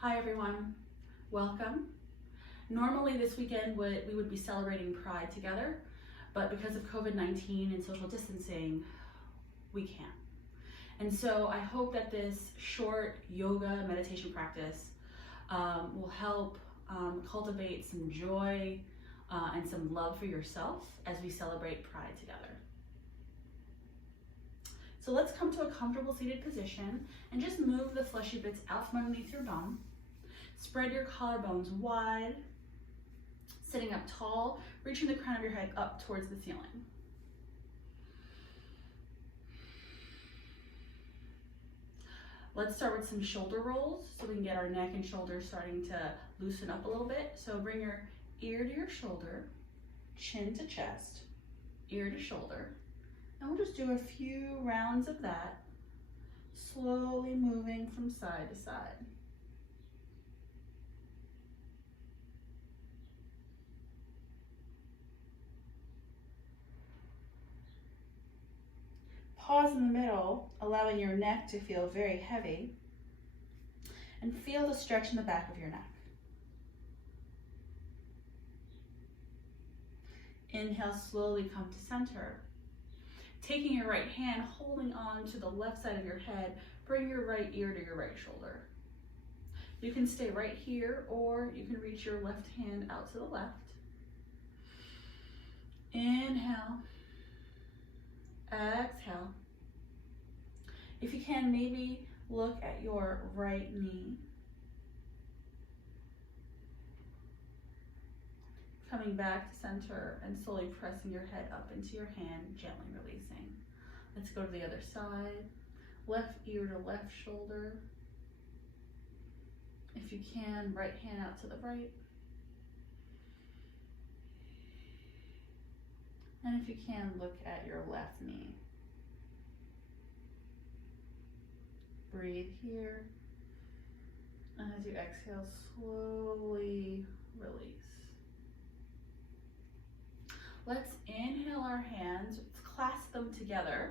Hi everyone, welcome. Normally this weekend we would be celebrating Pride together, but because of COVID-19 and social distancing, we can't. And so I hope that this short yoga meditation practice will help cultivate some joy and some love for yourself as we celebrate Pride together. So let's come to a comfortable seated position and just move the fleshy bits out from underneath your bum. Spread your collarbones wide, sitting up tall, reaching the crown of your head up towards the ceiling. Let's start with some shoulder rolls so we can get our neck and shoulders starting to loosen up a little bit. So bring your ear to your shoulder, chin to chest, ear to shoulder. And we'll just do a few rounds of that, slowly moving from side to side. Pause in the middle, allowing your neck to feel very heavy, and feel the stretch in the back of your neck. Inhale, slowly come to center. Taking your right hand, holding on to the left side of your head, bring your right ear to your right shoulder. You can stay right here, or you can reach your left hand out to the left. Inhale. Exhale. If you can, maybe look at your right knee. Coming back to center and slowly pressing your head up into your hand, gently releasing. Let's go to the other side. Left ear to left shoulder. If you can, right hand out to the right. And if you can, look at your left knee. Breathe here. And as you exhale, slowly release. Let's inhale our hands, let's clasp them together.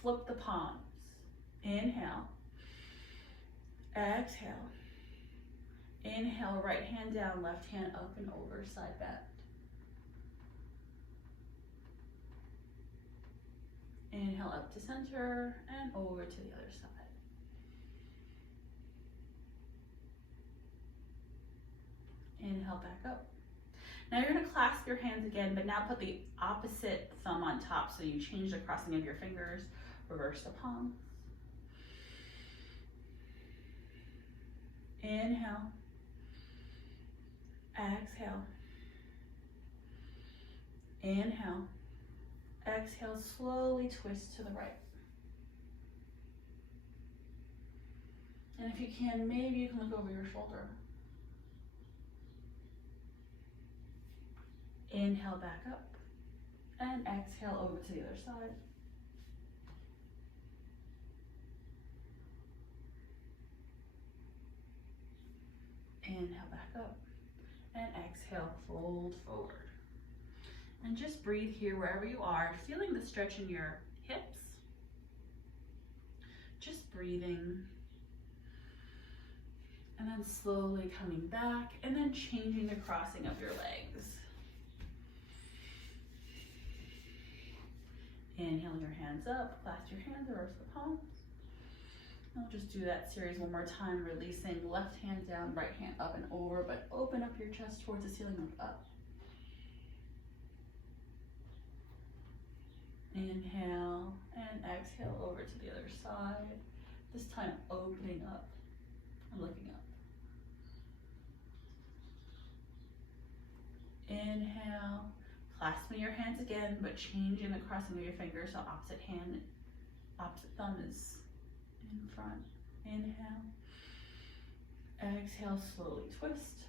Flip the palms. Inhale. Exhale. Inhale, right hand down, left hand up and over, side bend. Inhale up to center and over to the other side. Inhale back up. Now you're going to clasp your hands again, but now put the opposite thumb on top so you change the crossing of your fingers. Reverse the palms. Inhale. Exhale. Inhale. Exhale, slowly twist to the right. And if you can, maybe you can look over your shoulder. Inhale back up and exhale over to the other side. Inhale back up and exhale, fold forward. And just breathe here wherever you are, feeling the stretch in your hips. Just breathing. And then slowly coming back and then changing the crossing of your legs. Inhale your hands up, clasp your hands, reverse the palms. And we'll just do that series one more time, releasing left hand down, right hand up and over, but open up your chest towards the ceiling, look up. Inhale and exhale over to the other side. This time opening up and looking up. Inhale, clasping your hands again, but changing the crossing of your fingers so opposite thumb is in front. Inhale. Exhale, slowly twist.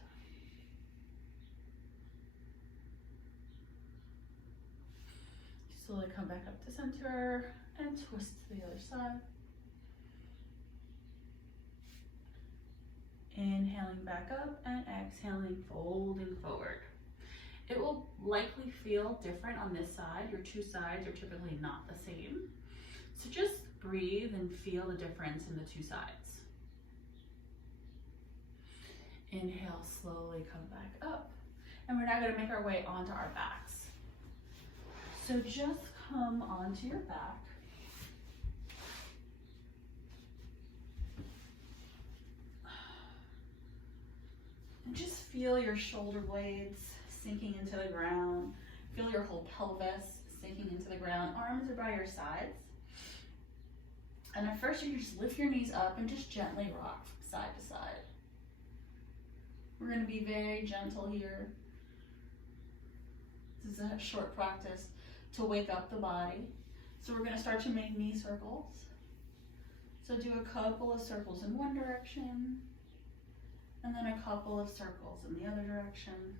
Slowly come back up to center and twist to the other side. Inhaling back up and exhaling, folding forward. It will likely feel different on this side. Your two sides are typically not the same. So just breathe and feel the difference in the two sides. Inhale, slowly come back up. And we're now going to make our way onto our backs. So just come onto your back. And just feel your shoulder blades sinking into the ground. Feel your whole pelvis sinking into the ground. Arms are by your sides. And at first you just lift your knees up and just gently rock from side to side. We're going to be very gentle here. This is a short practice to wake up the body. So we're going to start to make knee circles. So do a couple of circles in one direction, and then a couple of circles in the other direction.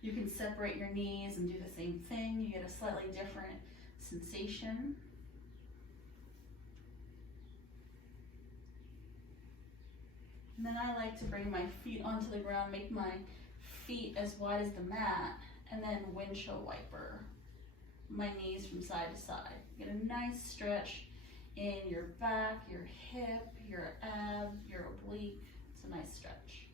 You can separate your knees and do the same thing. You get a slightly different sensation. And then I like to bring my feet onto the ground, make my feet as wide as the mat, and then windshield wiper my knees from side to side. Get a nice stretch in your back, your hip, your ab, your oblique. It's a nice stretch.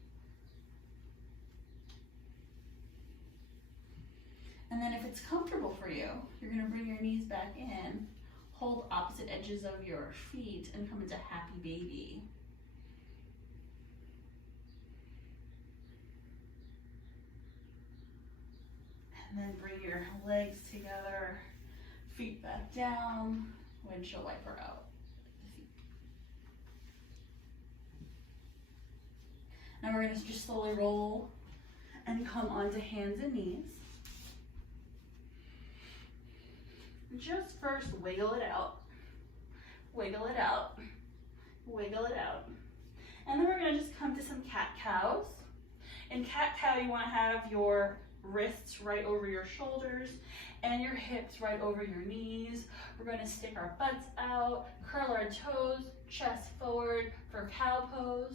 And then if it's comfortable for you, you're going to bring your knees back in, hold opposite edges of your feet, and come into happy baby. And then bring your legs together, feet back down, windshield wiper out. Now we're going to just slowly roll and come onto hands and knees. Just first wiggle it out, wiggle it out, wiggle it out. And then we're going to just come to some cat-cows. In cat-cow, you want to have your wrists right over your shoulders and your hips right over your knees. We're going to stick our butts out, curl our toes, chest forward for cow pose.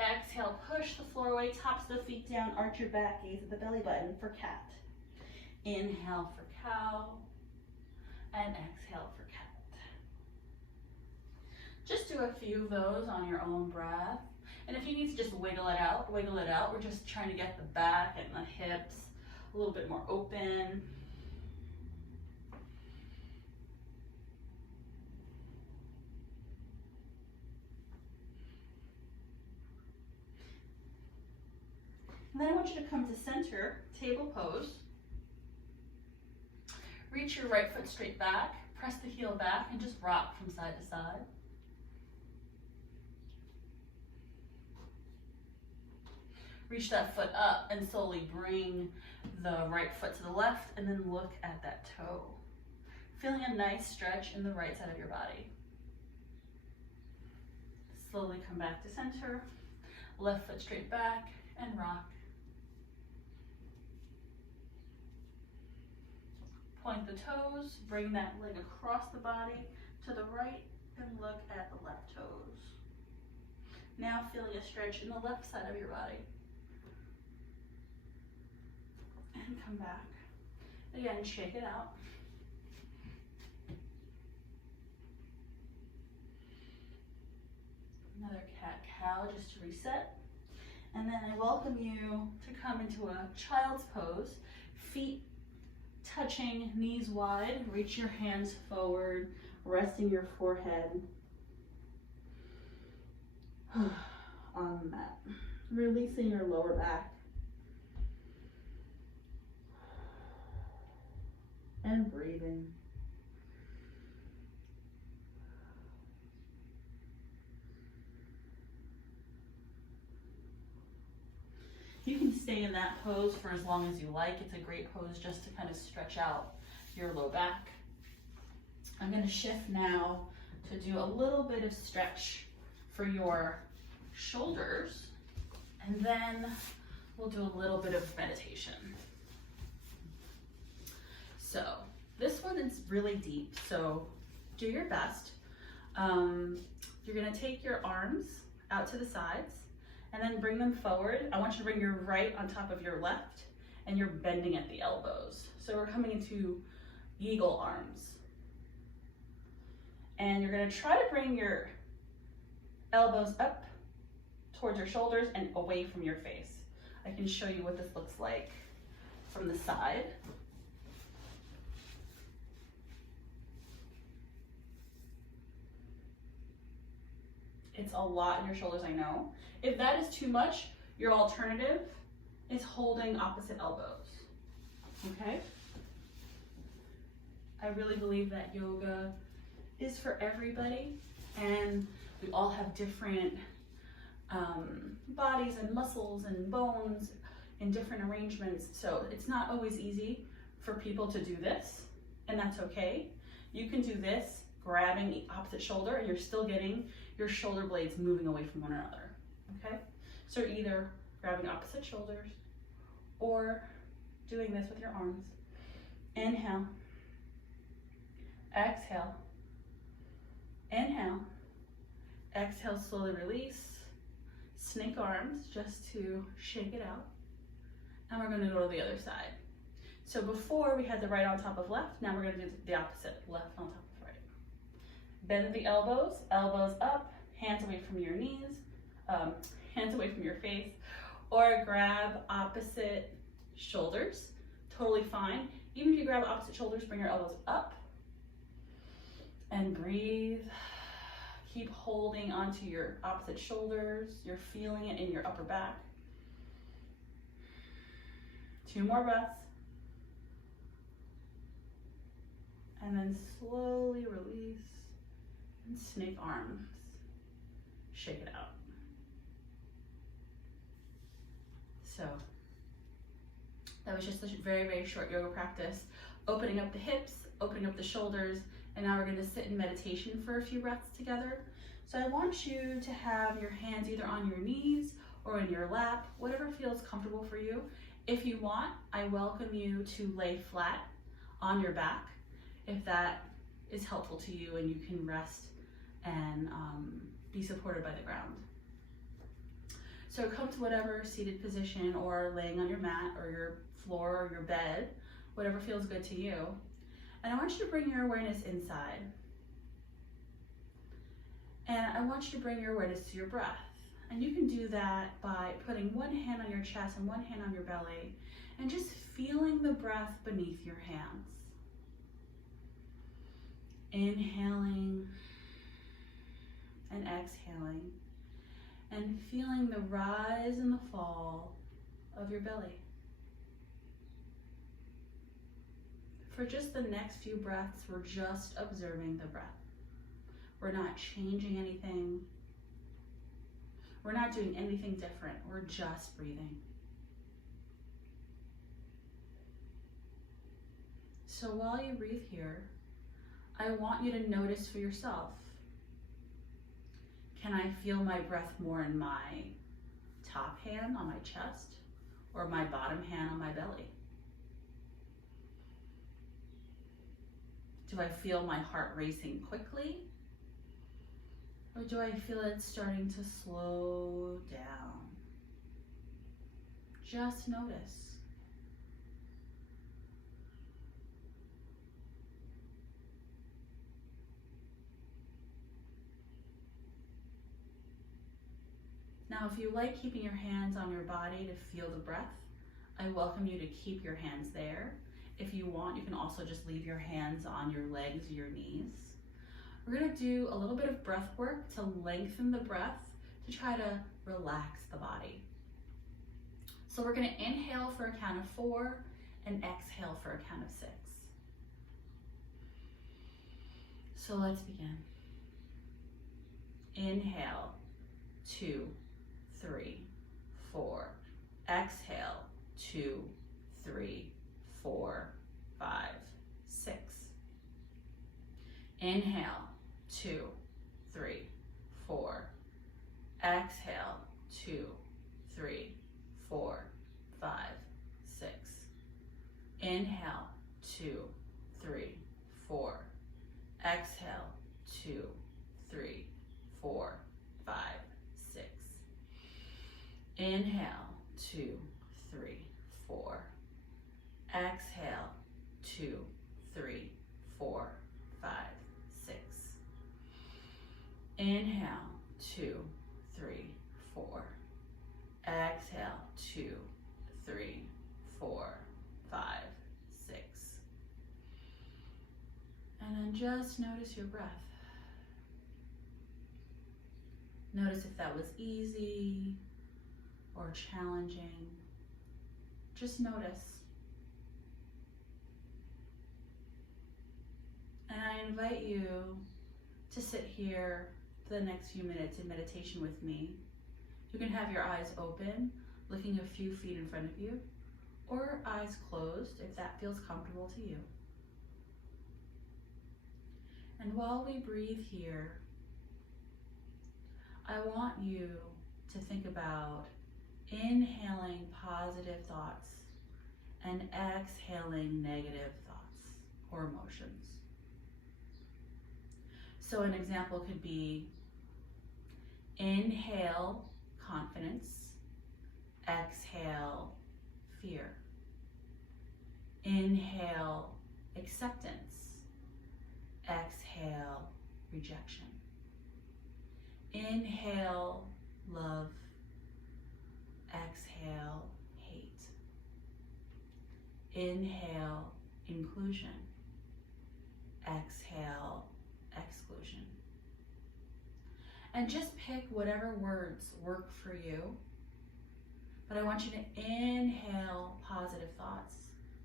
Exhale, push the floor away, tops of the feet down, arch your back, gaze at the belly button for cat. Inhale for cow, and exhale for cat. Just do a few of those on your own breath. And if you need to just wiggle it out, wiggle it out. We're just trying to get the back and the hips a little bit more open. And then I want you to come to center, table pose. Reach your right foot straight back, press the heel back, and just rock from side to side. Reach that foot up and slowly bring the right foot to the left, and then look at that toe. Feeling a nice stretch in the right side of your body. Slowly come back to center, left foot straight back, and rock. Point the toes, bring that leg across the body to the right, and look at the left toes. Now feeling a stretch in the left side of your body. And come back. Again, shake it out. Another cat-cow just to reset. And then I welcome you to come into a child's pose. Feet touching, knees wide. Reach your hands forward, resting your forehead on the mat. Releasing your lower back. And breathing. You can stay in that pose for as long as you like. It's a great pose just to kind of stretch out your low back. I'm going to shift now to do a little bit of stretch for your shoulders, and then we'll do a little bit of meditation. So this one is really deep, so do your best. You're going to take your arms out to the sides and then bring them forward. I want you to bring your right on top of your left, and you're bending at the elbows. So we're coming into eagle arms. And you're going to try to bring your elbows up towards your shoulders and away from your face. I can show you what this looks like from the side. It's a lot in your shoulders, I know. If that is too much, your alternative is holding opposite elbows, okay? I really believe that yoga is for everybody, and we all have different bodies and muscles and bones in different arrangements, so it's not always easy for people to do this, and that's okay. You can do this grabbing the opposite shoulder and you're still getting your shoulder blades moving away from one another, okay? So you're either grabbing opposite shoulders or doing this with your arms. Inhale, exhale, inhale, exhale, slowly release, snake arms just to shake it out, and we're gonna go to the other side. So before we had the right on top of left, now we're gonna do the opposite, left on top of right. Bend the elbows, elbows up, hands away from your knees, hands away from your face, or grab opposite shoulders, totally fine. Even if you grab opposite shoulders, bring your elbows up and breathe. Keep holding onto your opposite shoulders. You're feeling it in your upper back. 2 more breaths. And then slowly release and snake arms. Shake it out. So that was just a very, very short yoga practice, opening up the hips, opening up the shoulders, and now we're going to sit in meditation for a few breaths together. So I want you to have your hands either on your knees or in your lap, whatever feels comfortable for you. If you want, I welcome you to lay flat on your back if that is helpful to you and you can rest and be supported by the ground. So come to whatever seated position or laying on your mat or your floor or your bed, whatever feels good to you. And I want you to bring your awareness inside. And I want you to bring your awareness to your breath. And you can do that by putting one hand on your chest and one hand on your belly and just feeling the breath beneath your hands. Inhaling and exhaling and feeling the rise and the fall of your belly. For just the next few breaths, we're just observing the breath. We're not changing anything. We're not doing anything different. We're just breathing. So while you breathe here, I want you to notice for yourself. Can I feel my breath more in my top hand on my chest or my bottom hand on my belly? Do I feel my heart racing quickly? Or do I feel it starting to slow down? Just notice. Now, if you like keeping your hands on your body to feel the breath, I welcome you to keep your hands there. If you want, you can also just leave your hands on your legs, your knees. We're gonna do a little bit of breath work to lengthen the breath, to try to relax the body. So we're gonna inhale for a count of 4 and exhale for a count of 6. So let's begin. Inhale, 2, 3, 4. Exhale, 2, 3, 4, 5, 6. Inhale, 2, 3, 4. Exhale, 2, 3, 4, 5, 6. Inhale, 2, 3, 4. Exhale, 2, 3, 4, 5, 6. Inhale, 2, 3, 4. Exhale, 2, 3, 4, 5, 6. Inhale, 2, 3, 4. Exhale, 2, 3, 4, 5, 6. And then just notice your breath. Notice if that was easy or challenging. Just notice. And I invite you to sit here for the next few minutes in meditation with me. You can have your eyes open, looking a few feet in front of you, or eyes closed if that feels comfortable to you. And while we breathe here, I want you to think about inhaling positive thoughts and exhaling negative thoughts or emotions. So an example could be inhale confidence, exhale fear. Inhale acceptance, exhale rejection. Inhale love, exhale hate. Inhale inclusion, exhale exclusion. And just pick whatever words work for you, but I want you to inhale positive thoughts,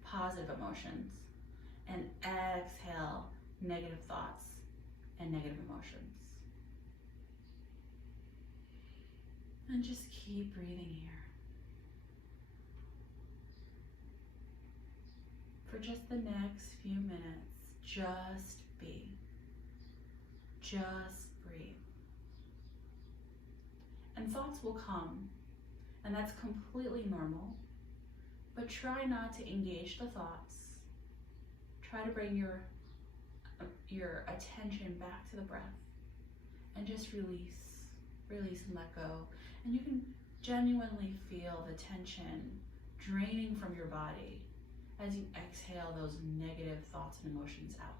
positive emotions, and exhale negative thoughts and negative emotions. And just keep breathing here. For just the next few minutes, just be. Just breathe. And thoughts will come, and that's completely normal, but try not to engage the thoughts. Try to bring your attention back to the breath and just release and let go. And you can genuinely feel the tension draining from your body as you exhale those negative thoughts and emotions out.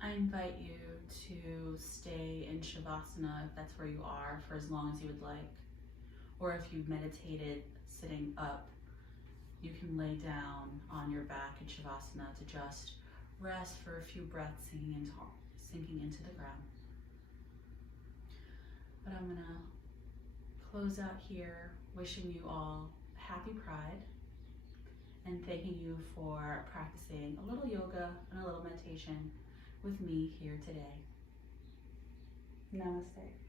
I invite you to stay in Shavasana if that's where you are for as long as you would like. Or if you've meditated sitting up, you can lay down on your back in Shavasana to just rest for a few breaths, sinking into the ground. But I'm gonna close out here wishing you all happy Pride and thanking you for practicing a little yoga and a little meditation with me here today. Namaste.